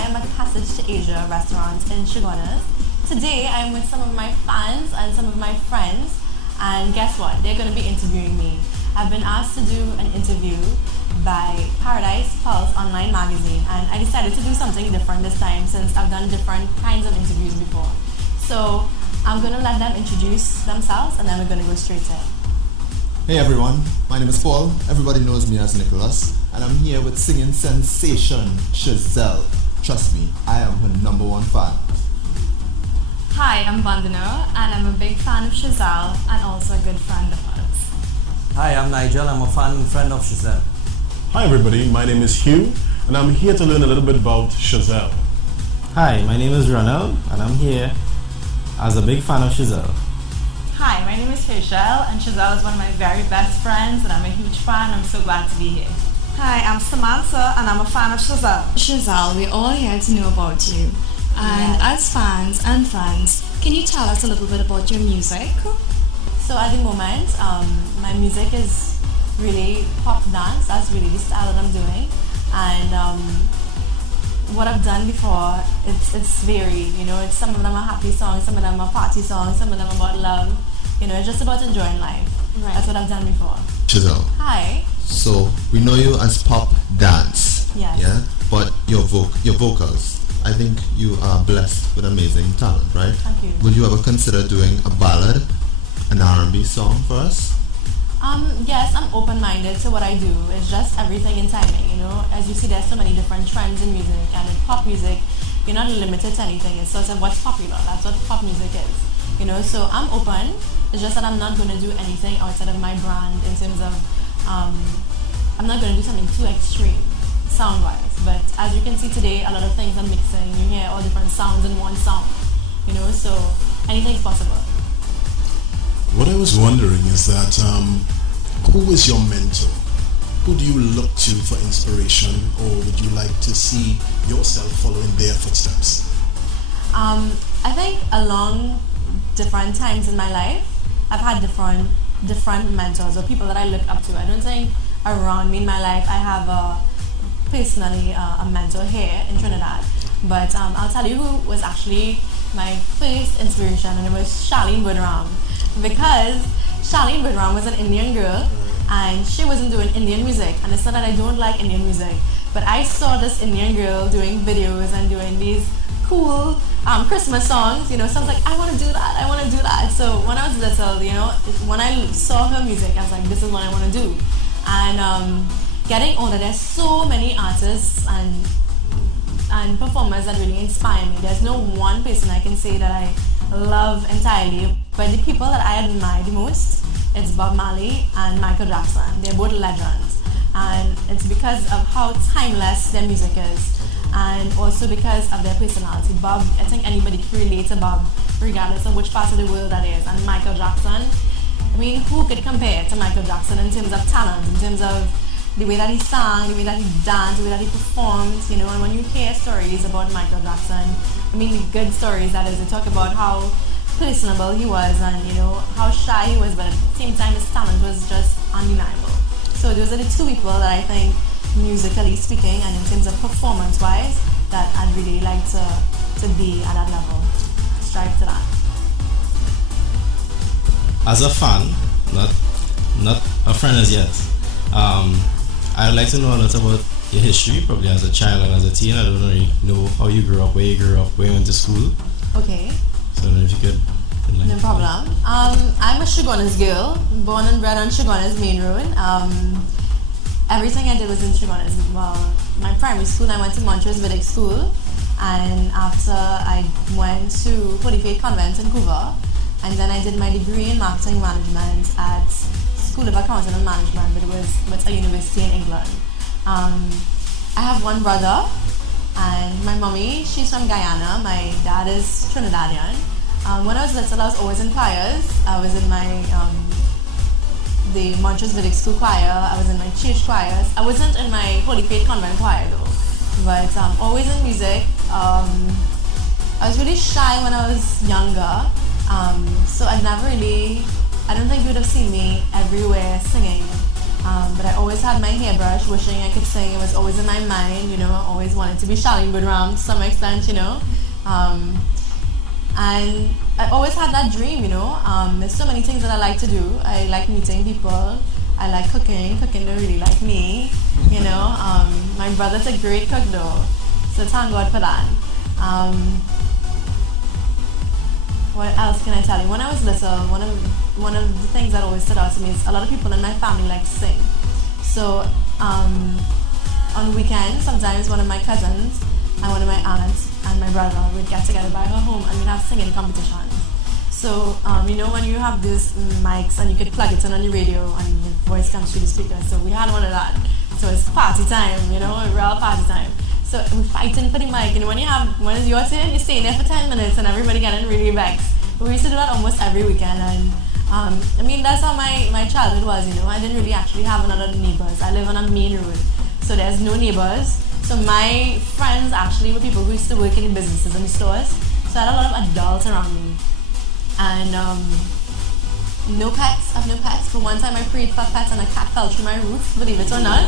I am at Passage to Asia restaurant in Shazelle'S. Today I am with some of my fans and some of my friends, and guess what? They're going to be interviewing me. I've been asked to do an interview by Paradise Pulse online magazine, and I decided to do something different this time since I've done different kinds of interviews before. So I'm going to let them introduce themselves and then we're going to go straight to it. Hey everyone, my name is Paul. Everybody knows me as Nicholas, and I'm here with singing sensation Shazelle. Trust me, I am her #1 fan. Hi, I'm Vandana, and I'm a big fan of Shazelle and also a good friend of hers. Hi, I'm Nigel. I'm a fan and friend of Shazelle. Hi everybody, my name is Hugh, and I'm here to learn a little bit about Shazelle. Hi, my name is Ronald, and I'm here as a big fan of Shazelle. Hi, my name is Shazelle, and Shazelle is one of my very best friends, and I'm a huge fan. I'm so glad to be here. Hi, I'm Samantha, and I'm a fan of Shazelle. Shazelle, we're all here to know about you. And as fans and friends, can you tell us a little bit about your music? So at the moment, my music is really pop dance. That's really the style that I'm doing. And what I've done before, it's varied. You know, some of them are happy songs, some of them are party songs, some of them are about love. You know, it's just about enjoying life. Right. That's what I've done before. Shazelle. Hi. So we know you as pop dance. Yes. Yeah. But your vocals, I think you are blessed with amazing talent, right? Thank you. Would you ever consider doing a ballad, an R&B song for us? Yes, I'm open-minded to what I do. It's just everything in timing, you know. As you see, there's so many different trends in music, and in pop music, you're not limited to anything. It's sort of what's popular. That's what pop music is, you know. So I'm open. It's just that I'm not going to do anything outside of my brand in terms of, I'm not going to do something too extreme, sound-wise. But as you can see today, a lot of things are mixing. You hear all different sounds in one song, you know. So anything's possible. What I was wondering is that who is your mentor? Who do you look to for inspiration, or would you like to see yourself following their footsteps? I think along different times in my life, I've had different mentors or people that I look up to. I don't think around me in my life I have personally a mentor here in Trinidad, but I'll tell you who was actually my first inspiration, and it was Shazelle'S because Shazelle'S was an Indian girl, and she wasn't doing Indian music. And it's not that I don't like Indian music, but I saw this Indian girl doing videos and doing these cool Christmas songs, you know, so I was like, I want to do that, I want to do that. So when I was little, you know, when I saw her music, I was like, this is what I want to do. And getting older, there's so many artists and performers that really inspire me. There's no one person I can say that I love entirely, but the people that I admire the most, it's Bob Marley and Michael Jackson. They're both legends, and it's because of how timeless their music is, and also because of their personality. Bob, I think anybody can relate to Bob regardless of which part of the world that is. And Michael Jackson, I mean, who could compare to Michael Jackson in terms of talent, in terms of the way that he sang, the way that he danced, the way that he performed, you know. And when you hear stories about Michael Jackson, I mean the good stories, that is, they talk about how personable he was and, you know, how shy he was, but at the same time his talent was just undeniable. So those are the two people that I think, musically speaking and in terms of performance-wise, that I'd really like to be at that level, strive to that. As a fan, not a friend as yet, I would like to know a lot about your history, probably as a child and as a teen. I don't really know how you grew up, where you went to school. Okay. So I don't know if you could. No problem. I'm a Shazelle'S girl, born and bred on Shazelle'S main road. Everything I did was in Shazelle'S. Well, my primary school, I went to Montrose Vedic School, and after I went to Holy Faith Convent in Vancouver, and then I did my degree in marketing management at School of Accounting and Management, but it was with a university in England. I have one brother, and my mommy, she's from Guyana. My dad is Trinidadian. When I was little, I was always in choirs. I was in my the Montrose Vedic School choir. I was in my church choirs. I wasn't in my Holy Faith Convent choir though, but always in music. I was really shy when I was younger, so I don't think you would have seen me everywhere singing But I always had my hairbrush, wishing I could sing. It was always in my mind, I always wanted to be Charlene Woodram to some extent, and I always had that dream, There's so many things that I like to do. I like meeting people. I like cooking. Cooking don't really like me, My brother's a great cook though, so thank God for that. What else can I tell you? When I was little, one of the things that always stood out to me is a lot of people in my family like to sing. So on weekends, sometimes one of my cousins and one of my aunts and my brother would get together by her home and we'd have singing competitions. So when you have these mics and you could plug it in on your radio and your voice comes through the speaker. So we had one of that. So it's party time, real party time. So we're fighting for the mic, when it's your turn, you're staying there for 10 minutes and everybody getting really vexed. We used to do that almost every weekend, and that's how my childhood was, I didn't really actually have another neighbors. I live on a main road, so there's no neighbors. So my friends actually were people who used to work in businesses and stores. So I had a lot of adults around me. And no pets, I have no pets, but one time I prayed for pets and a cat fell through my roof, believe it or not.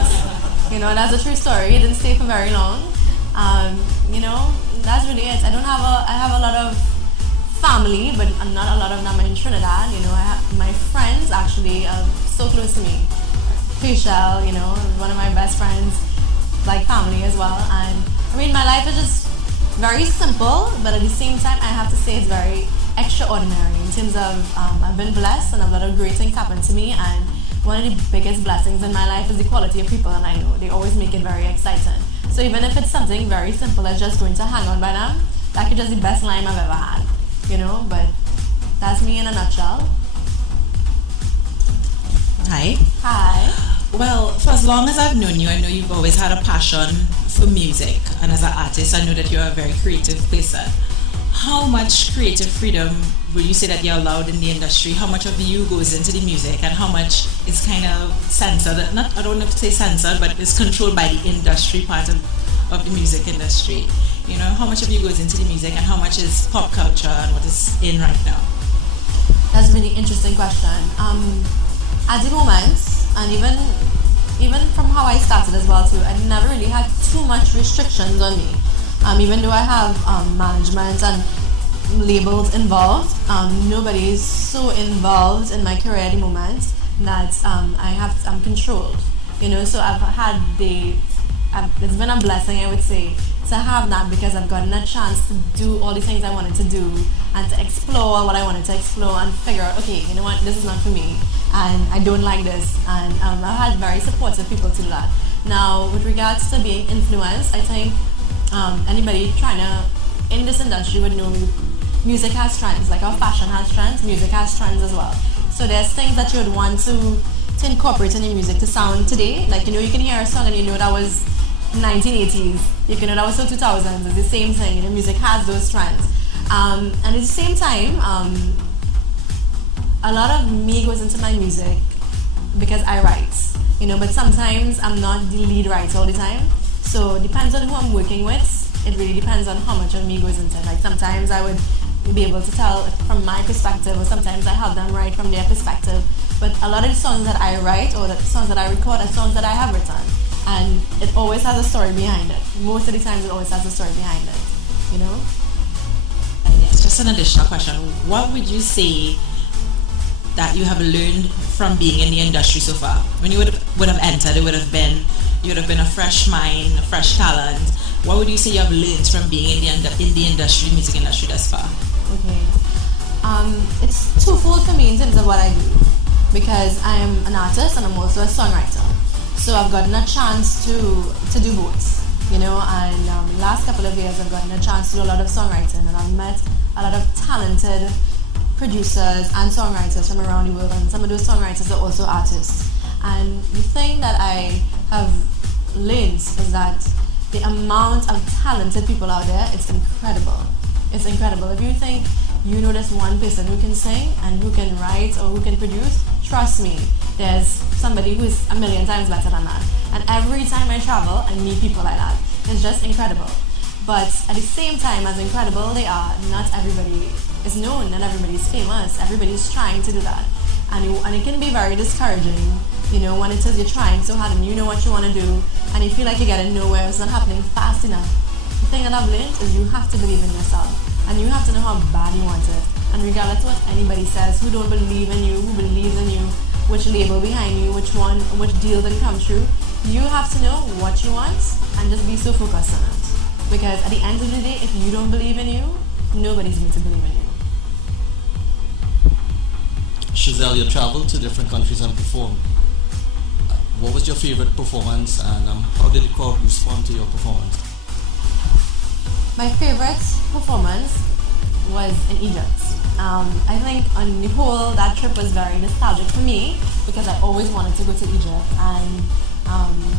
That's a true story. It didn't stay for very long. That's really it. I have a lot of family, but not a lot of them in Trinidad. My friends actually are so close to me. Shazelle'S, one of my best friends, like family as well. And my life is just very simple, but at the same time, I have to say it's very extraordinary in terms of I've been blessed and a lot of great things happened to me, and one of the biggest blessings in my life is the quality of people that I know. They always make it very exciting. So even if it's something very simple as just going to hang on by them, that could just be the best line I've ever had, but that's me in a nutshell. Hi. Hi. Well, for as long as I've known you, I know you've always had a passion for music, and as an artist, I know that you're a very creative person. How much creative freedom would you say that you're allowed in the industry? How much of you goes into the music, and how much is kind of censored? I don't know if to say censored, but it's controlled by the industry part of the music industry. How much of you goes into the music, and how much is pop culture and what is in right now? That's a really interesting question. At the moment, and even from how I started as well too, I never really had too much restrictions on me. Even though I have management and labels involved, nobody is so involved in my career at the moment that I'm controlled. So it's been a blessing, I would say, to have that, because I've gotten a chance to do all the things I wanted to do and to explore what I wanted to explore and figure out, okay, you know what, this is not for me and I don't like this, and I've had very supportive people to do that. Now, with regards to being influenced, I think anybody trying to in this industry would know music has trends, like our fashion has trends, music has trends as well. So there's things that you would want to incorporate in your music to sound today. Like, you can hear a song and that was 1980s, that was so 2000s. It's the same thing. Music has those trends. And at the same time, a lot of me goes into my music because I write, but sometimes I'm not the lead writer all the time. So it depends on who I'm working with. It really depends on how much of me goes into it. Like sometimes I would be able to tell from my perspective, or sometimes I help them write from their perspective. But a lot of the songs that I write or the songs that I record are songs that I have written. And it always has a story behind it. Most of the times it always has a story behind it, Yes, just an additional question. What would you say that you have learned from being in the industry so far? When you would have entered, you would have been a fresh mind, a fresh talent. What would you say you have learned from being in the industry, music industry thus far? Okay. It's twofold for me in terms of what I do, because I am an artist and I'm also a songwriter. So I've gotten a chance to do both, and the last couple of years I've gotten a chance to do a lot of songwriting, and I've met a lot of talented producers and songwriters from around the world, and some of those songwriters are also artists. And the thing that I have learned is that the amount of talented people out there, it's incredible. It's incredible. If you think there's one person who can sing and who can write or who can produce, trust me, there's somebody who is a million times better than that. And every time I travel, I meet people like that. It's just incredible. But at the same time, as incredible they are, not everybody is known, not everybody is famous. Everybody's trying to do that. And it can be very discouraging when it is you're trying so hard and you know what you want to do and you feel like you're getting nowhere, it's not happening fast enough. The thing that I've learned is you have to believe in yourself and you have to know how bad you want it. And regardless of what anybody says, who don't believe in you, who believes in you, which label behind you, which deal didn't come true, you have to know what you want and just be so focused on it. Because at the end of the day, if you don't believe in you, nobody's going to believe in you. Shazelle, you traveled to different countries and performed. What was your favorite performance and how did the crowd respond to your performance? My favorite performance was in Egypt. I think on the whole that trip was very nostalgic for me because I always wanted to go to Egypt, and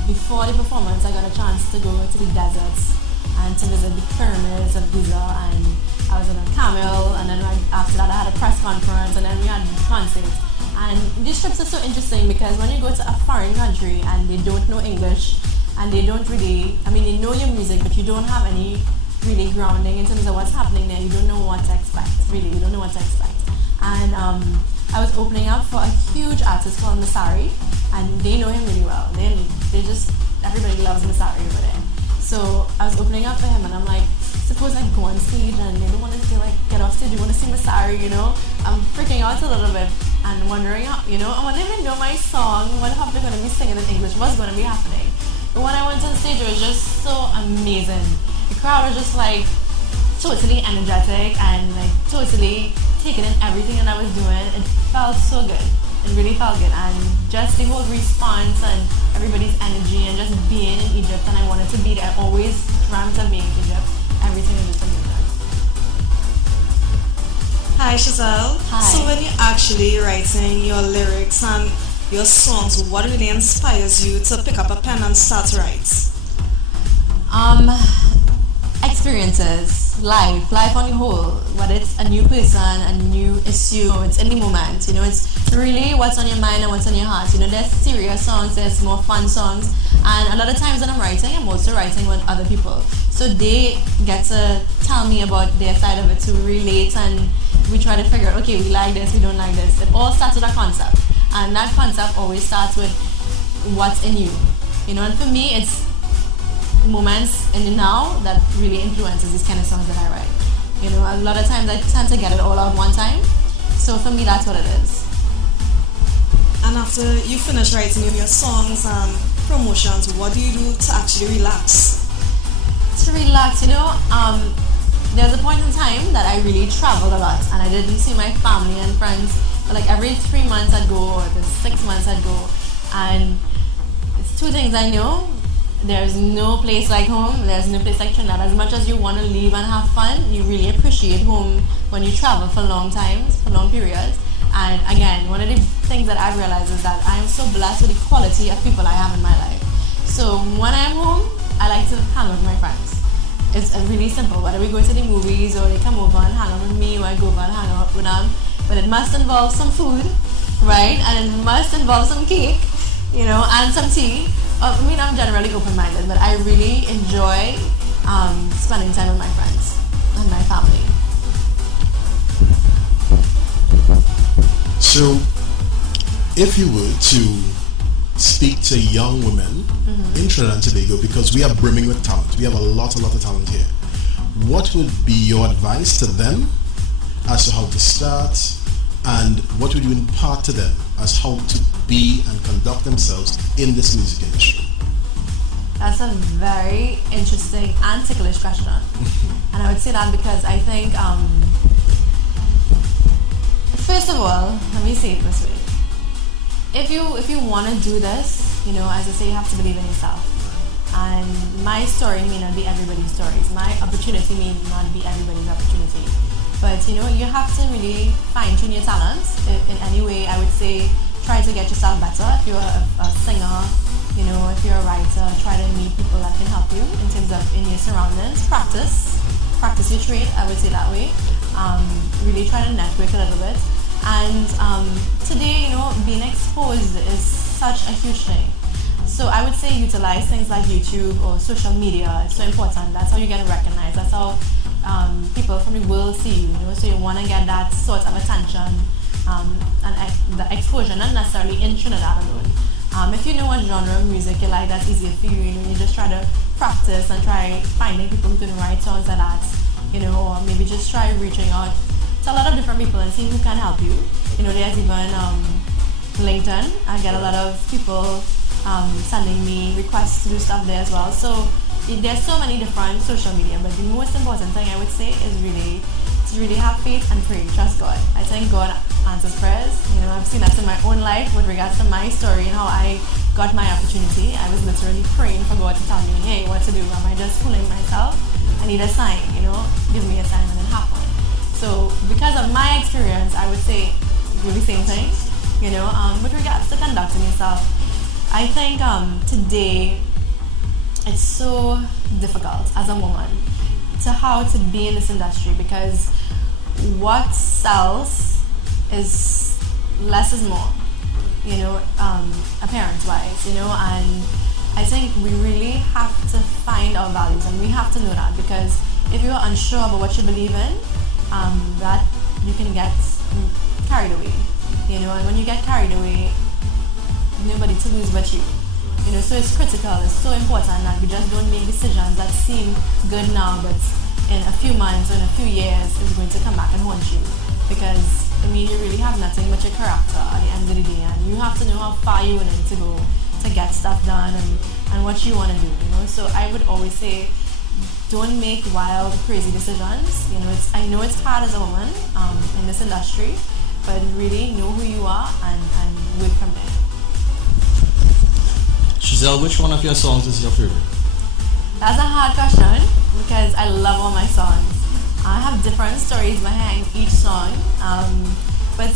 before the performance I got a chance to go to the deserts and to visit the pyramids of Giza, and I was on a camel, and then after that I had a press conference, and then we had concerts. And these trips are so interesting because when you go to a foreign country and they don't know English and they don't really, they know your music but you don't have any really grounding in terms of what's happening there. You don't know what to expect, really. You don't know what to expect. And I was opening up for a huge artist called Masari, and they know him really well. Everybody loves Masari over there. So I was opening up for him, and I'm like, suppose I go on stage and they don't want to say like, get off stage, you want to see Masari, I'm freaking out a little bit and wondering, I wonder if they know my song, what how they're going to be singing in English, what's going to be happening. But when I went on stage, it was just so amazing. The crowd was just like totally energetic and like totally taking in everything that I was doing. It felt so good. It really felt good. And just the whole response and everybody's energy and just being in Egypt, and I wanted to be there. I always dreamt of being in Egypt. Everything was just amazing. Hi Shazelle. Hi. So when you're actually writing your lyrics and your songs, what really inspires you to pick up a pen and start to write? Experiences, life on the whole, whether it's a new person, a new issue, it's in the moment, it's really what's on your mind and what's on your heart. There's serious songs, there's more fun songs, and a lot of times when I'm writing, I'm also writing with other people. So they get to tell me about their side of it, to relate, and we try to figure out, okay, we like this, we don't like this. It all starts with a concept, and that concept always starts with what's in you. And for me, it's moments in the now that really influences these kind of songs that I write. A lot of times I tend to get it all out one time. So for me, that's what it is. And after you finish writing your songs and promotions, what do you do to actually relax? To relax, there's a point in time that I really traveled a lot and I didn't see my family and friends. But like every 3 months I'd go, or every 6 months I'd go. And it's two things I know. There's no place like home. There's no place like Trinidad. As much as you want to leave and have fun, you really appreciate home when you travel for long times, for long periods. And again, one of the things that I've realized is that I am so blessed with the quality of people I have in my life. So when I'm home, I like to hang out with my friends. It's really simple. Whether we go to the movies or they come over and hang out with me, or I go over and hang out with them. But it must involve some food, right? And it must involve some cake, and some tea. I'm generally open-minded, but I really enjoy spending time with my friends and my family. So, if you were to speak to young women in Trinidad and Tobago, because we are brimming with talent, we have a lot of talent here, what would be your advice to them as to how to start, and what would you impart to them as how to be and conduct themselves in this music industry? That's a very interesting and ticklish question. And I would say that because I think, first of all, let me say it this way. If you want to do this, as I say, you have to believe in yourself. And my story may not be everybody's stories. My opportunity may not be everybody's opportunity. But, you have to really fine-tune your talents. In any way, I would say, try to get yourself better. If you're a singer, if you're a writer, try to meet people that can help you in terms of in your surroundings. Practice your trade, I would say that way. Really try to network a little bit. And today, being exposed is such a huge thing. So I would say utilize things like YouTube or social media. It's so important. That's how you get recognized. That's how people from the world see you. So you want to get that sort of attention and the exposure, not necessarily in Trinidad alone. If you know what genre of music you like, that's easier for you. You just try to practice and try finding people who can write songs like that. Or maybe just try reaching out to a lot of different people and seeing who can help you. There's even LinkedIn. I get a lot of people sending me requests to do stuff there as well. So there's so many different social media, but the most important thing I would say is really have faith and pray. Trust God. I think God answers prayers. I've seen that in my own life with regards to my story and how I got my opportunity. I was literally praying for God to tell me, hey, what to do. Am I just fooling myself? I need a sign, give me a sign, and it happened. So because of my experience, I would say do the same thing, with regards to conducting yourself. I think today it's so difficult as a woman to how to be in this industry, because what sells is less is more, appearance-wise, and I think we really have to find our values, and we have to know that, because if you're unsure about what you believe in, that you can get carried away, and when you get carried away, nobody to lose but you. So it's critical, it's so important that we just don't make decisions that seem good now, but in a few months or in a few years, it's going to come back and haunt you. Because, you really have nothing but your character at the end of the day, and you have to know how far you're willing to go to get stuff done and what you want to do, So I would always say, don't make wild, crazy decisions. I know it's hard as a woman in this industry, but really know who you are and work from there. Shazelle, which one of your songs is your favorite? That's a hard question because I love all my songs. I have different stories behind each song, but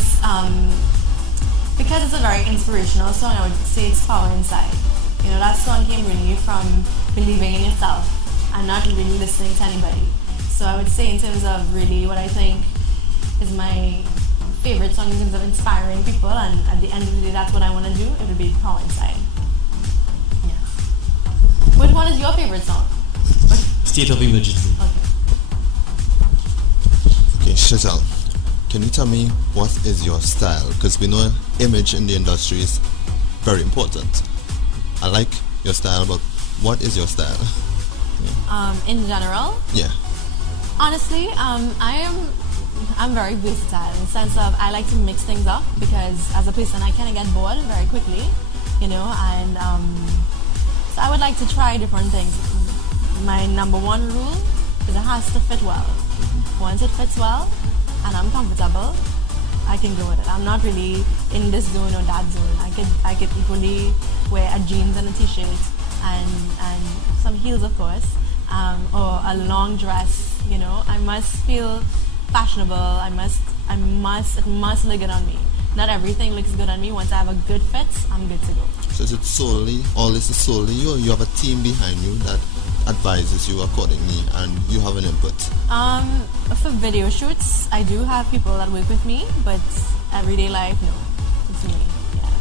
because it's a very inspirational song, I would say it's Power Inside. That song came really from believing in yourself and not really listening to anybody. So I would say in terms of really what I think is my favorite song in terms of inspiring people, and at the end of the day, that's what I want to do, it would be Power Inside. Which one is your favorite song? State of Emergency. Okay, Shazelle, can you tell me what is your style? Because we know image in the industry is very important. I like your style, but what is your style? In general? Yeah. Honestly, I'm very versatile in the sense of I like to mix things up, because as a person I kind of get bored very quickly, and so I would like to try different things. My number one rule is it has to fit well. Once it fits well and I'm comfortable, I can go with it. I'm not really in this zone or that zone. I could equally wear a jeans and a t-shirt and some heels, of course, or a long dress. I must feel fashionable. It must look good on me. Not everything looks good on me. Once I have a good fit, I'm good to go. So is it all this is solely you, or you have a team behind you that advises you accordingly and you have an input? For video shoots, I do have people that work with me, but everyday life, no. It's me, yeah.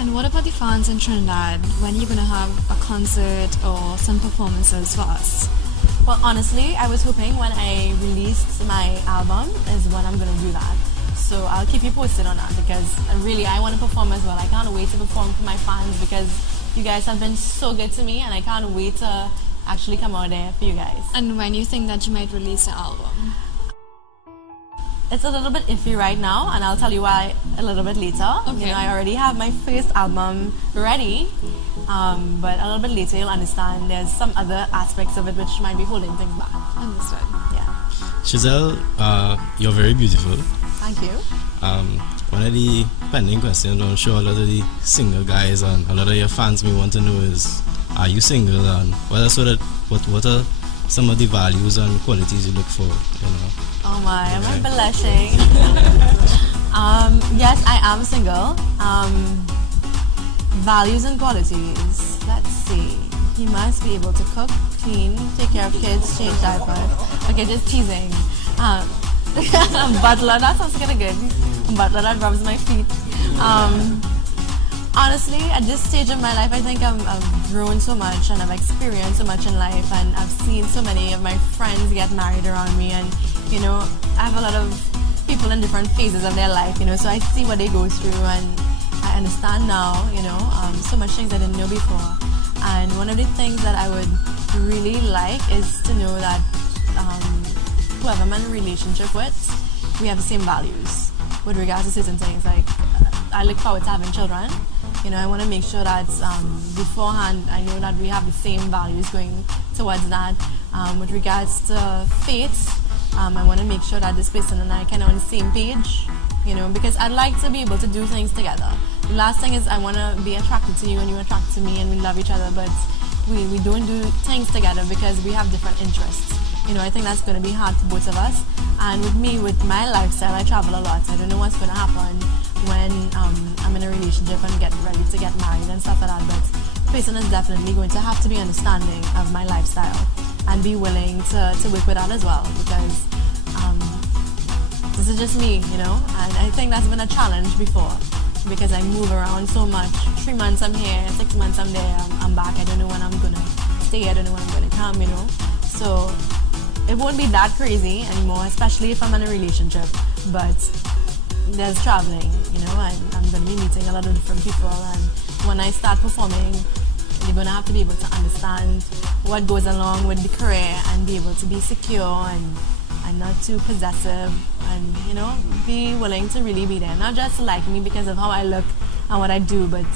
And what about the fans in Trinidad? When are you going to have a concert or some performances for us? Well, honestly, I was hoping when I released my album is when I'm going to do that. So I'll keep you posted on that, because really I want to perform as well. I can't wait to perform for my fans, because you guys have been so good to me, and I can't wait to actually come out there for you guys. And when you think that you might release an album? It's a little bit iffy right now, and I'll tell you why a little bit later. Okay. I already have my first album ready, but a little bit later you'll understand there's some other aspects of it which might be holding things back. Understood. Yeah. Shazelle, you're very beautiful. Thank you. One of the pending questions I'm sure a lot of the single guys and a lot of your fans may want to know is, are you single, and what are some of the values and qualities you look for? Oh my, am I blushing? Yes, I am single. Values and qualities. Let's see. He must be able to cook, clean, take care of kids, change diapers. Okay, just teasing. Butler, that sounds kind of good. Butler that rubs my feet. Honestly, at this stage of my life, I think I've grown so much and I've experienced so much in life, and I've seen so many of my friends get married around me, and I have a lot of people in different phases of their life, so I see what they go through, and I understand now, so much things I didn't know before. And one of the things that I would really like is to know that whoever I'm in a relationship with, we have the same values with regards to certain things. Like, I look forward to having children. I want to make sure that beforehand I know that we have the same values going towards that. With regards to faith, I want to make sure that this person and I kind of on the same page, because I'd like to be able to do things together. The last thing is I want to be attracted to you and you're attracted to me and we love each other, but we don't do things together because we have different interests. I think that's going to be hard for both of us. And with me, with my lifestyle, I travel a lot. I don't know what's going to happen when I'm in a relationship and get ready to get married and stuff like that, but the person is definitely going to have to be understanding of my lifestyle and be willing to work with that as well, because this is just me, and I think that's been a challenge before, because I move around so much. 3 months I'm here, 6 months I'm there, I'm back. I don't know when I'm going to stay, I don't know when I'm going to come, So it won't be that crazy anymore, especially if I'm in a relationship. But there's traveling, I'm going to be meeting a lot of different people, and when I start performing, you're going to have to be able to understand what goes along with the career and be able to be secure and not too possessive, and be willing to really be there, not just like me because of how I look and what I do, but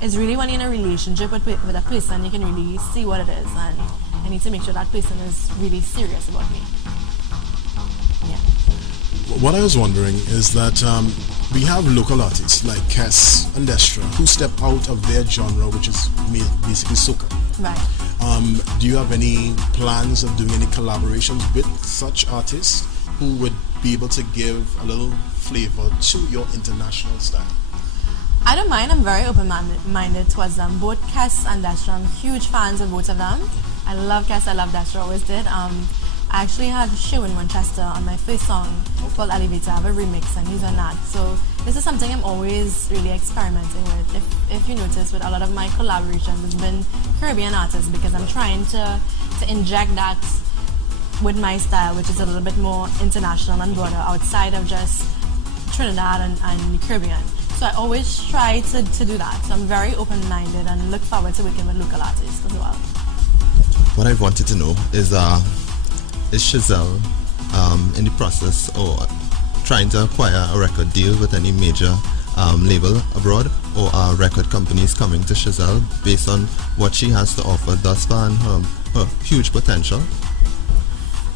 it's really when you're in a relationship with a person, you can really see what it is, and I need to make sure that person is really serious about me. Yeah. What I was wondering is that we have local artists like Kes and Destra who step out of their genre, which is basically soca. Right. Do you have any plans of doing any collaborations with such artists who would be able to give a little flavor to your international style? I don't mind. I'm very open-minded towards them. Both Kes and Destra, I'm huge fans of both of them. I love Kes, I love Destra, always did. I actually had Sherwin Manchester on my first song called Elevator. I have a remix and he's on that. So this is something I'm always really experimenting with. If you notice, with a lot of my collaborations, it's been Caribbean artists, because I'm trying to inject that with my style, which is a little bit more international and broader, outside of just Trinidad and Caribbean. So I always try to do that. So I'm very open-minded and look forward to working with local artists as well. What I wanted to know is Shazelle in the process or trying to acquire a record deal with any major label abroad, or are record companies coming to Shazelle based on what she has to offer thus far and her huge potential?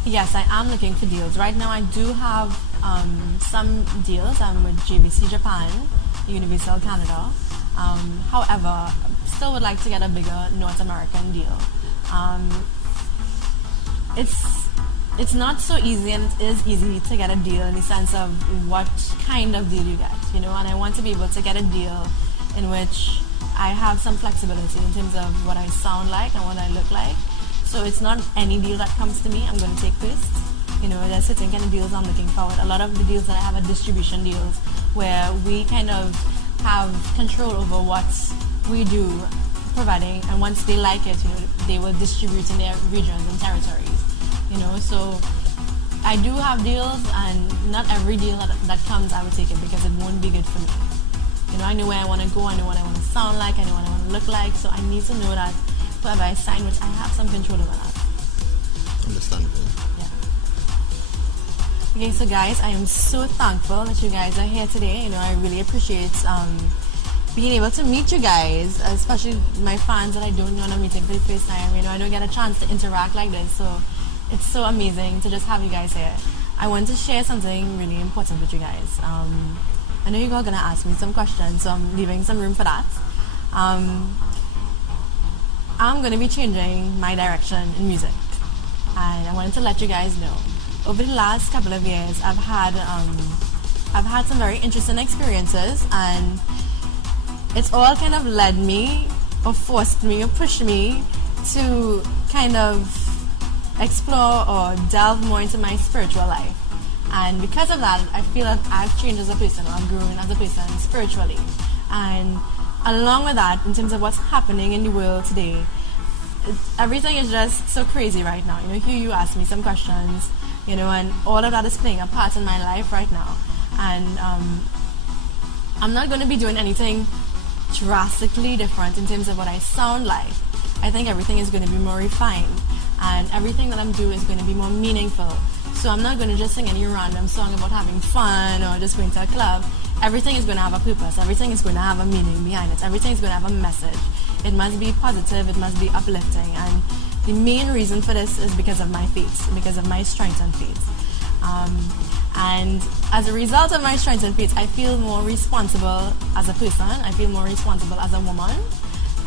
Yes, I am looking for deals. Right now I do have some deals. I'm with JBC Japan, Universal Canada. However, still would like to get a bigger North American deal. It's not so easy, and it is easy to get a deal in the sense of what kind of deal you get, and I want to be able to get a deal in which I have some flexibility in terms of what I sound like and what I look like. So it's not any deal that comes to me I'm going to take first. There's certain kind of deals I'm looking forward. A lot of the deals that I have are distribution deals, where we kind of have control over what we do, providing, and once they like it, they will distribute in their regions and territories. So I do have deals, and not every deal that comes I would take it, because it won't be good for me. I know where I want to go, I know what I want to sound like, I know what I want to look like, so I need to know that whoever I sign with, I have some control over that. Understandable. Yeah. Okay, so guys, I am so thankful that you guys are here today. I really appreciate being able to meet you guys, especially my fans that I don't know and I'm meeting for the first time. I don't get a chance to interact like this, so it's so amazing to just have you guys here. I want to share something really important with you guys. I know you're all going to ask me some questions, so I'm leaving some room for that. I'm going to be changing my direction in music, and I wanted to let you guys know. Over the last couple of years, I've had some very interesting experiences, and it's all kind of led me, or forced me, or pushed me to kind of explore or delve more into my spiritual life. And because of that, I feel that I've changed as a person, or I've grown as a person spiritually. And along with that, in terms of what's happening in the world today, everything is just so crazy right now. Here you asked me some questions, you know, and all of that is playing a part in my life right now. And I'm not going to be doing anything drastically different in terms of what I sound like. I think everything is going to be more refined, and everything that I'm doing is going to be more meaningful. So I'm not going to just sing any random song about having fun or just going to a club. Everything is going to have a purpose. Everything is going to have a meaning behind it. Everything is going to have a message. It must be positive. It must be uplifting. And the main reason for this is because of my faith, because of my strength and faith. And as a result of my strength and faith, I feel more responsible as a person. I feel more responsible as a woman.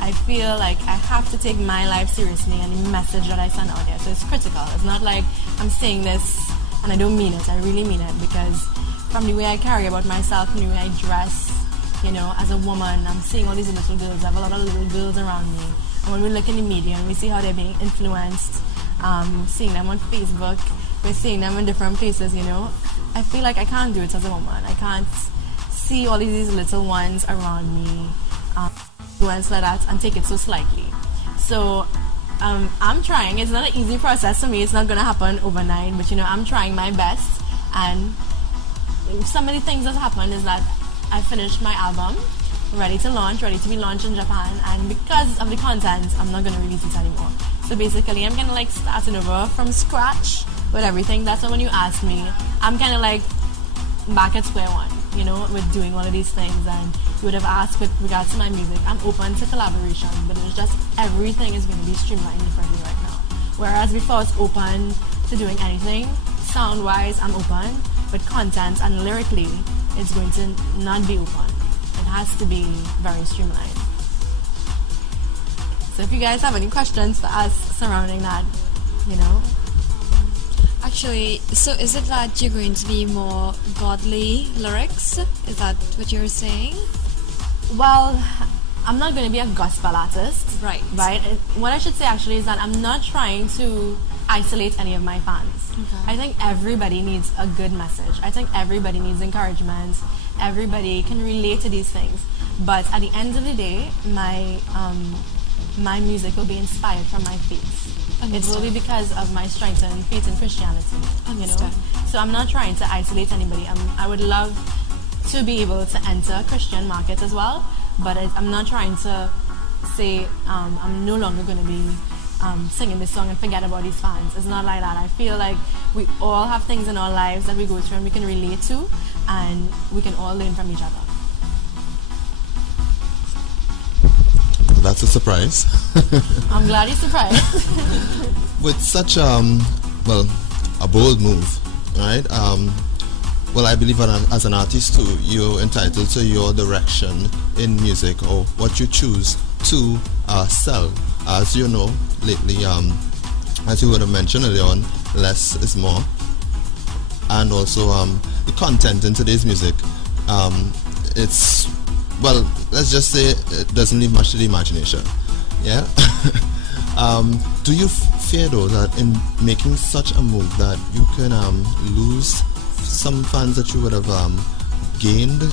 I feel like I have to take my life seriously and the message that I send out there. So it's critical. It's not like I'm saying this and I don't mean it. I really mean it, because from the way I carry about myself, from the way I dress, you know, as a woman, I'm seeing all these little girls. I have a lot of little girls around me. And when we look in the media and we see how they're being influenced, seeing them on Facebook, we're seeing them in different places, you know, I feel like I can't do it as a woman. I can't see all of these little ones around me influence like that and take it so slightly. So I'm trying. It's not an easy process for me. It's not going to happen overnight, but you know, I'm trying my best. And some of the things that happened is that I finished my album, ready to launch, ready to be launched in Japan, and because of the content, I'm not going to release it anymore. So basically, I'm kind of like starting over from scratch with everything. That's why when you ask me, I'm kind of like back at square one, you know, with doing all of these things. And you would have asked with regards to my music, I'm open to collaboration, but it's just everything is going to be streamlined differently right now. Whereas before I was open to doing anything, sound-wise I'm open, but content and lyrically, it's going to not be open. It has to be very streamlined. So if you guys have any questions to ask surrounding that, you know. Actually, so is it that you're going to be more godly lyrics? Is that what you're saying? Well, I'm not going to be a gospel artist. Right. Right? What I should say actually is that I'm not trying to isolate any of my fans. Okay. I think everybody needs a good message. I think everybody needs encouragement. Everybody can relate to these things. But at the end of the day, my music will be inspired from my faith. It will be because of my strength and faith in Christianity. You know? So I'm not trying to isolate anybody. I would love to be able to enter Christian market as well, but I'm not trying to say I'm no longer going to be singing this song and forget about these fans. It's not like that. I feel like we all have things in our lives that we go through and we can relate to, and we can all learn from each other. That's a surprise. I'm glad you're surprised. With such a bold move, right? Well, I believe as an artist too, you're entitled to your direction in music, or what you choose to sell. As you know, lately, as you would have mentioned earlier on, less is more. And also the content in today's music, it's, well, let's just say it doesn't leave much to the imagination. Yeah. Do you fear though that in making such a move that you can lose some fans that you would have gained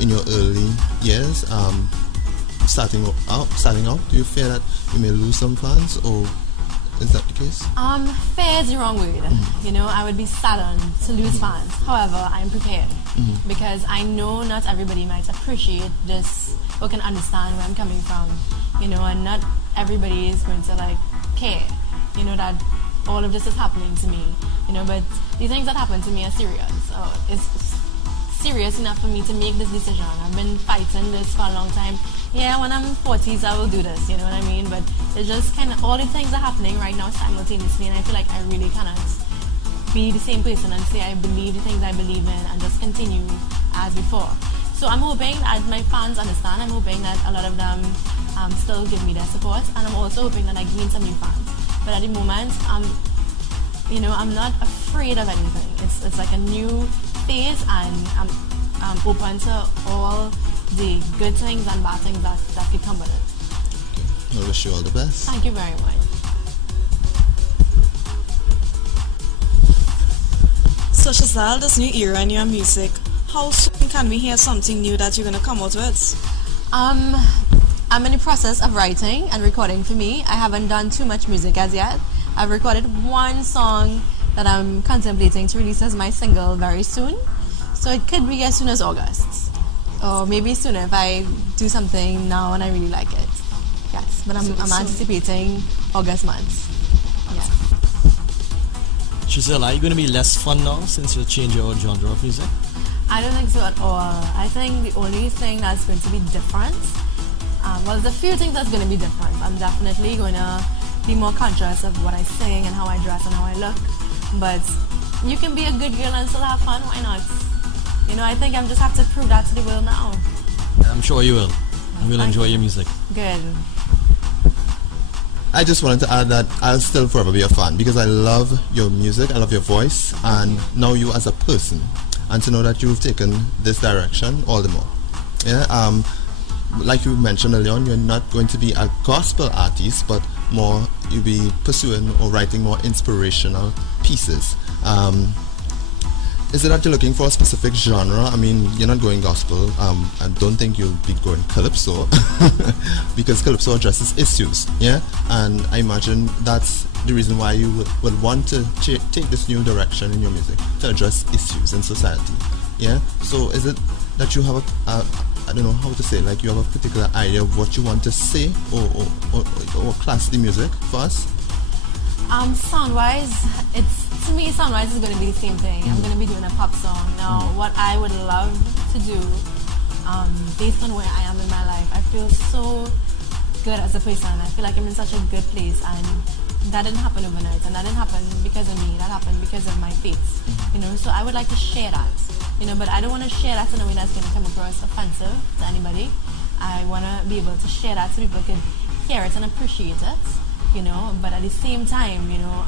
in your early years, starting out? Do you fear that you may lose some fans, or is that the case? Fear is the wrong word. You know, I would be saddened to lose fans. However, I'm prepared because I know not everybody might appreciate this or can understand where I'm coming from. You know, and not everybody is going to like care. You know, that all of this is happening to me. You know, but the things that happen to me are serious. It's serious enough for me to make this decision. I've been fighting this for a long time. Yeah, when I'm 40s, I will do this, you know what I mean? But it's just kind of all the things are happening right now simultaneously, and I feel like I really cannot be the same person and say I believe the things I believe in and just continue as before. So I'm hoping that my fans understand. I'm hoping that a lot of them still give me their support, and I'm also hoping that I gain some new fans. But at the moment, you know, I'm not afraid of anything. It's like a new phase, and I'm open to all the good things and bad things that could come with it. Okay. I wish you all the best. Thank you very much. So Shazelle, this new era in your music, how soon can we hear something new that you're going to come out with? I'm in the process of writing and recording for me. I haven't done too much music as yet. I've recorded one song that I'm contemplating to release as my single very soon. So it could be as soon as August, or maybe sooner if I do something now and I really like it. Yes, but I'm anticipating August month. Yeah. Shazelle, are you going to be less fun now since you change your genre of music? I don't think so at all. I think the only thing that's going to be different, well, there's a few things that's going to be different. I'm definitely going to be more conscious of what I sing and how I dress and how I look. But you can be a good girl and still have fun. Why not? You know, I think I just have to prove that to the world now. I'm sure you will. And we'll enjoy your music. Good. I just wanted to add that I'll still forever be a fan because I love your music, I love your voice, and know you as a person. And to know that you've taken this direction all the more. Yeah. Like you mentioned earlier on, you're not going to be a gospel artist, but more you'll be pursuing or writing more inspirational pieces. Is it that you're looking for a specific genre? I mean, you're not going gospel. I don't think you'll be going calypso because calypso addresses issues, yeah? And I imagine that's the reason why you would want to take this new direction in your music, to address issues in society, yeah? So is it that you have I don't know how to say, like you have a particular idea of what you want to say or class the music for us? Sound-wise, to me, sound-wise is going to be the same thing. I'm going to be doing a pop song. Now, what I would love to do, based on where I am in my life, I feel so good as a person. I feel like I'm in such a good place, and that didn't happen overnight, and that didn't happen because of me. That happened because of my faith, you know. So I would like to share that, you know, but I don't want to share that in a way that's going to come across offensive to anybody. I want to be able to share that so people can hear it and appreciate it, you know. But at the same time, you know,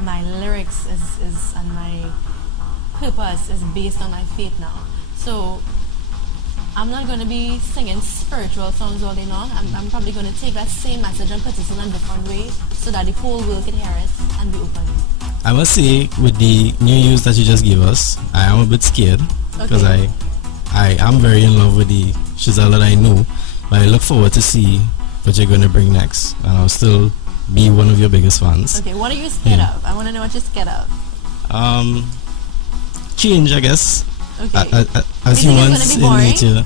my lyrics is and my purpose is based on my faith now. So I'm not going to be singing spiritual songs all day long. I'm probably going to take that same message and put it in a different way so that the whole world can hear it and be open. I must say, with the new news that you just gave us, I am a bit scared because I am very in love with the Shazelle that I know, but I look forward to see what you're going to bring next, and I'll still be one of your biggest fans. Okay, what are you scared of? I want to know what you're scared of. Change, I guess. Okay. As you humans think it's gonna be in nature.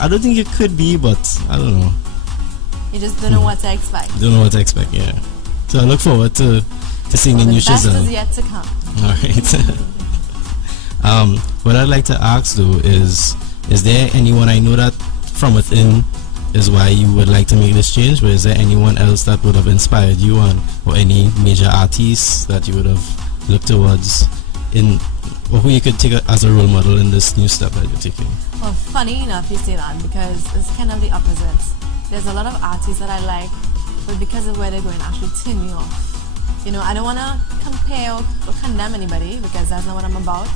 I don't think it could be, but I don't know. You just don't know what to expect. Don't know what to expect, yeah. So I look forward to seeing the new Shazelle. The best is yet to come. Alright. What I'd like to ask though is there anyone, I know that from within is why you would like to make this change, but is there anyone else that would have inspired you or any major artists that you would have looked towards or who you could take as a role model in this new step that you're taking? Well, funny enough you say that because it's kind of the opposite. There's a lot of artists that I like, but because of where they're going, actually turn me off. You know, I don't want to compare or condemn anybody because that's not what I'm about,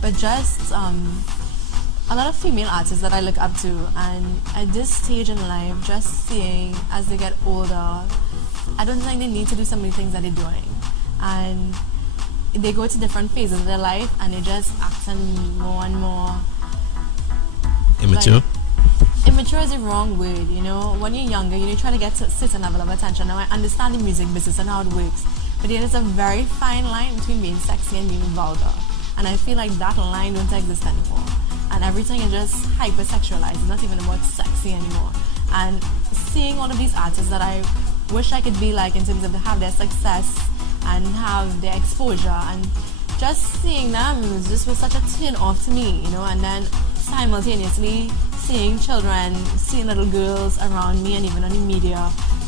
but just a lot of female artists that I look up to, and at this stage in life, just seeing as they get older, I don't think they need to do some of the things that they're doing, and they go to different phases of their life and they just acting more and more immature. Immature is the wrong word, you know. When you're younger, you try to get to a certain level of attention. Now I understand the music business and how it works, but there is a very fine line between being sexy and being vulgar, and I feel like that line don't exist anymore, and everything is just hypersexualized. It's not even about sexy anymore. And seeing all of these artists that I wish I could be like in terms of have their success and have their exposure, and just seeing them just was such a turn off to me, you know. And then simultaneously seeing children, seeing little girls around me and even on the media,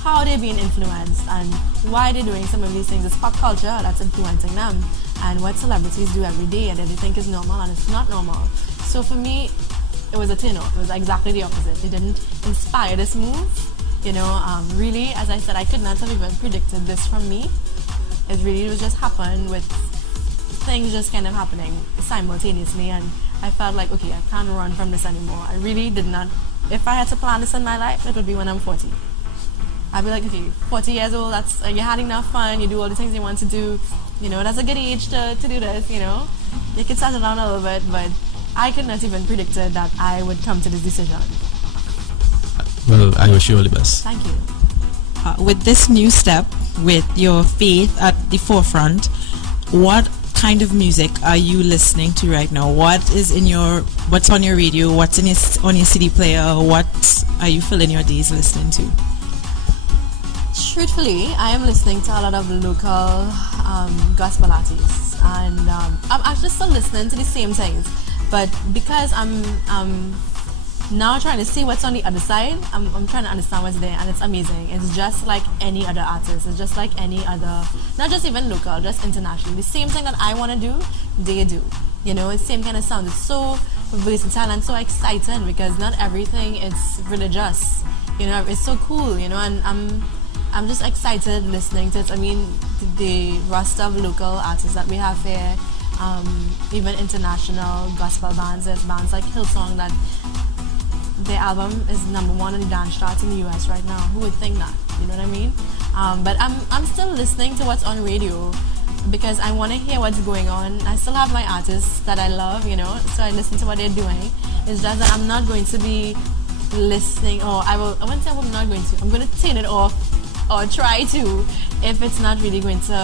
how they're being influenced and why they're doing some of these things. It's pop culture that's influencing them, and what celebrities do every day and that they think is normal and it's not normal. So for me, it was a turn off. It was exactly the opposite. It didn't inspire this move, you know. Really, as I said, I could not have even predicted this from me. It really was just happened with things just kind of happening simultaneously, and I felt like, okay, I can't run from this anymore. I really did not. If I had to plan this in my life, it would be when I'm 40. I'd be like, okay, 40 years old, that's you had enough fun, you do all the things you want to do, you know, that's a good age to do this, you know. You can settle down a little bit, but I could not even predicted that I would come to this decision. Well, I wish you all the best. Thank you. with this new step, with your faith at the forefront, what kind of music are you listening to right now? What's on your radio? What's on your CD player? What are you filling your days listening to? Truthfully, I am listening to a lot of local gospel artists, and I'm actually still listening to the same things, but because I'm now trying to see what's on the other side, I'm trying to understand what's there, and it's amazing. It's just like any other artist. It's just like any other, not just even local, just international. The same thing that I want to do, they do. You know, it's the same kind of sound. It's so versatile and so exciting because not everything is religious. You know, it's so cool. You know, and I'm just excited listening to it. I mean, the roster of local artists that we have here, even international gospel bands. There's bands like Hillsong that their album is #1 on the dance charts in the US right now. Who would think that? You know what I mean? But I'm still listening to what's on radio because I want to hear what's going on. I still have my artists that I love, you know, so I listen to what they're doing. It's just that I'm not going to be listening, or I won't say I'm not going to. I'm going to turn it off or try to if it's not really going to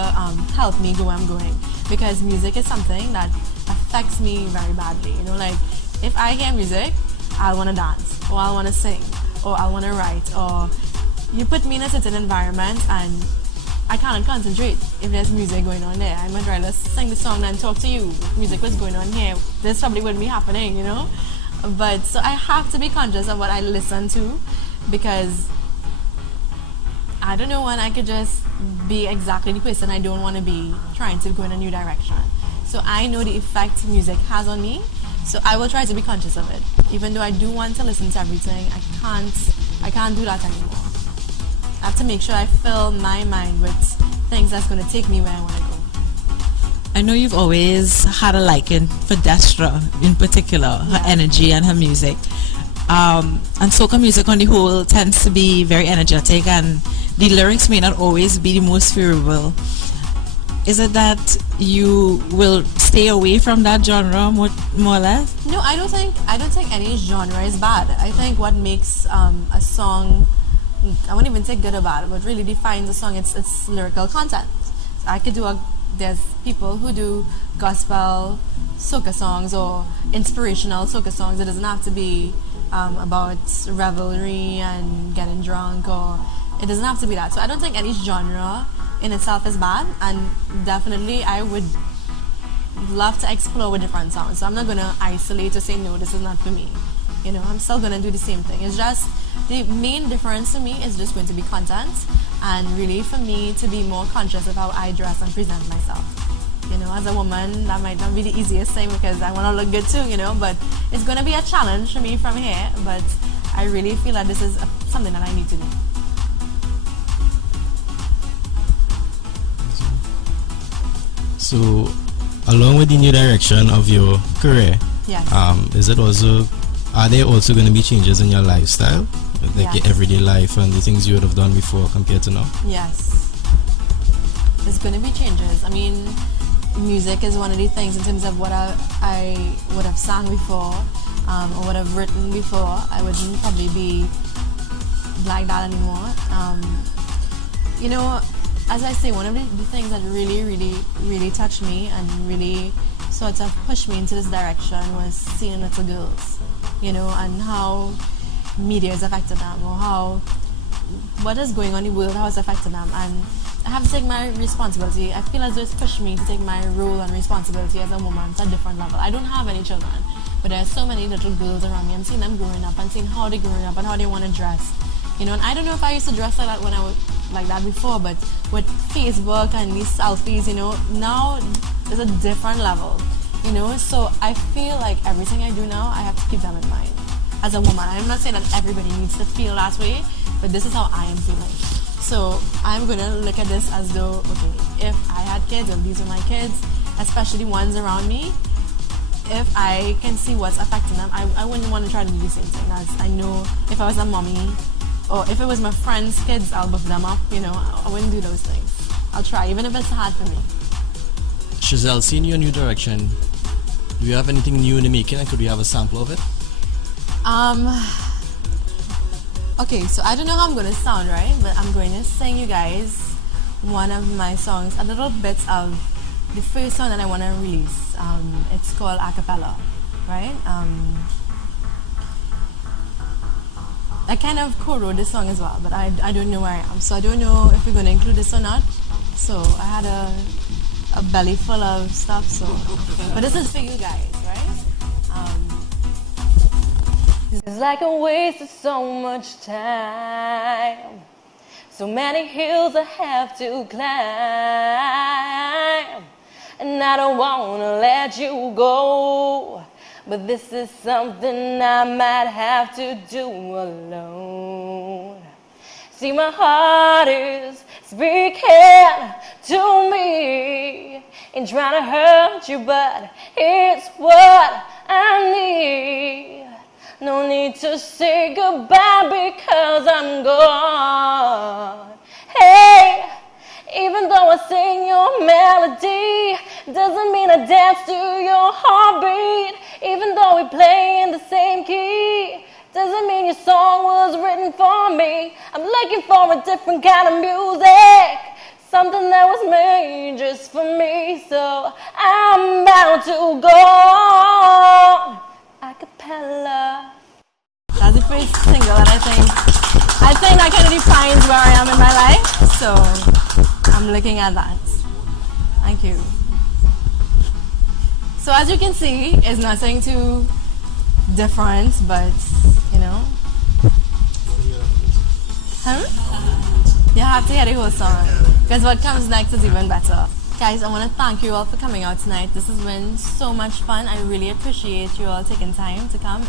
help me go where I'm going, because music is something that affects me very badly. You know, like if I hear music, I want to dance, or I want to sing, or I want to write, or you put me in a certain environment and I can't concentrate if there's music going on there. I might rather sing the song than talk to you. If music was going on here, this probably wouldn't be happening, you know? But so I have to be conscious of what I listen to, because I don't know when I could just be exactly the person I don't want to be, trying to go in a new direction. So I know the effect music has on me, so I will try to be conscious of it. Even though I do want to listen to everything, I can't do that anymore. I have to make sure I fill my mind with things that's going to take me where I want to go. I know you've always had a liking for Destra in particular, her energy and her music. And soca music on the whole tends to be very energetic, and the lyrics may not always be the most favorable. Is it that you will stay away from that genre more or less? No, I don't think any genre is bad. I think what makes a song, I wouldn't even say good or bad, what really defines a song, it's lyrical content. So there's people who do gospel soca songs or inspirational soca songs. It doesn't have to be about revelry and getting drunk, or it doesn't have to be that. So I don't think any genre in itself is bad, and definitely I would love to explore with different sounds. So I'm not going to isolate or say no, this is not for me. You know, I'm still going to do the same thing. It's just the main difference to me is just going to be content, and really for me to be more conscious of how I dress and present myself. You know, as a woman, that might not be the easiest thing because I want to look good too, you know, but it's going to be a challenge for me from here. But I really feel that this is something that I need to do. So, along with the new direction of your career, yes. Are there also going to be changes in your lifestyle? Like your everyday life and the things you would have done before compared to now? Yes. There's going to be changes. I mean, music is one of the things in terms of what I would have sang before, or would have written before. I wouldn't probably be like that anymore. You know, as I say, one of the things that really, really, really touched me and really sort of pushed me into this direction was seeing little girls, you know, and how media has affected them, or what is going on in the world, how it's affected them. And I have to take my responsibility. I feel as though it's pushed me to take my role and responsibility as a woman to a different level. I don't have any children, but there are so many little girls around me. I'm seeing them growing up and seeing how they're growing up and how they want to dress. You know, and I don't know if I used to dress like that when I was like that before, but with Facebook and these selfies, you know, now there's a different level, you know. So I feel like everything I do now, I have to keep them in mind. As a woman, I'm not saying that everybody needs to feel that way, but this is how I am feeling. So I'm going to look at this as though, okay, if I had kids, or these are my kids, especially the ones around me, if I can see what's affecting them, I wouldn't want to try to do the same thing. As I know if I was a mommy, or if it was my friends' kids, I'll buff them up, you know. I wouldn't do those things. I'll try, even if it's hard for me. Shazelle, seeing your new direction, do you have anything new in the making, and could we have a sample of it? Okay, so I don't know how I'm going to sound, right? But I'm going to sing you guys one of my songs, a little bit of the first song that I want to release. It's called Acapella, right? I kind of co-wrote this song as well, but I don't know where I am. So I don't know if we're going to include this or not. So I had a belly full of stuff, so. But this is for you guys, right? It's like I wasted so much time. So many hills I have to climb. And I don't wanna let you go. But this is something I might have to do alone. See, my heart is speaking to me. Ain't trying to hurt you, but it's what I need. No need to say goodbye because I'm gone. Hey, even though I sing your melody, doesn't mean I dance to your heartbeat. Even though we play in the same key, doesn't mean your song was written for me. I'm looking for a different kind of music, something that was made just for me. So I'm about to go acapella. That's the first single that I think that kind of defines where I am in my life. So I'm looking at that. Thank you. So as you can see, it's nothing too different, but you know. You have to hear the whole song, because what comes next is even better. Guys, I want to thank you all for coming out tonight. This has been so much fun. I really appreciate you all taking time to come.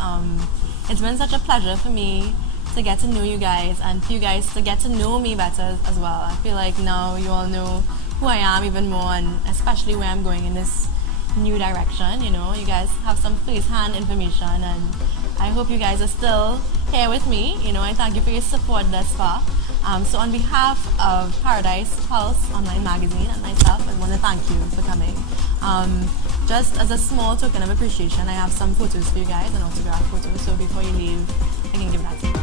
It's been such a pleasure for me to get to know you guys, and for you guys to get to know me better as well. I feel like now you all know who I am even more, and especially where I'm going in this new direction. You know, you guys have some first-hand information, and I hope you guys are still here with me. You know, I thank you for your support thus far. So on behalf of Paradise Pulse Online Magazine and myself, I want to thank you for coming. Just as a small token of appreciation, I have some photos for you guys, an autograph photo. So before you leave, I can give that to you.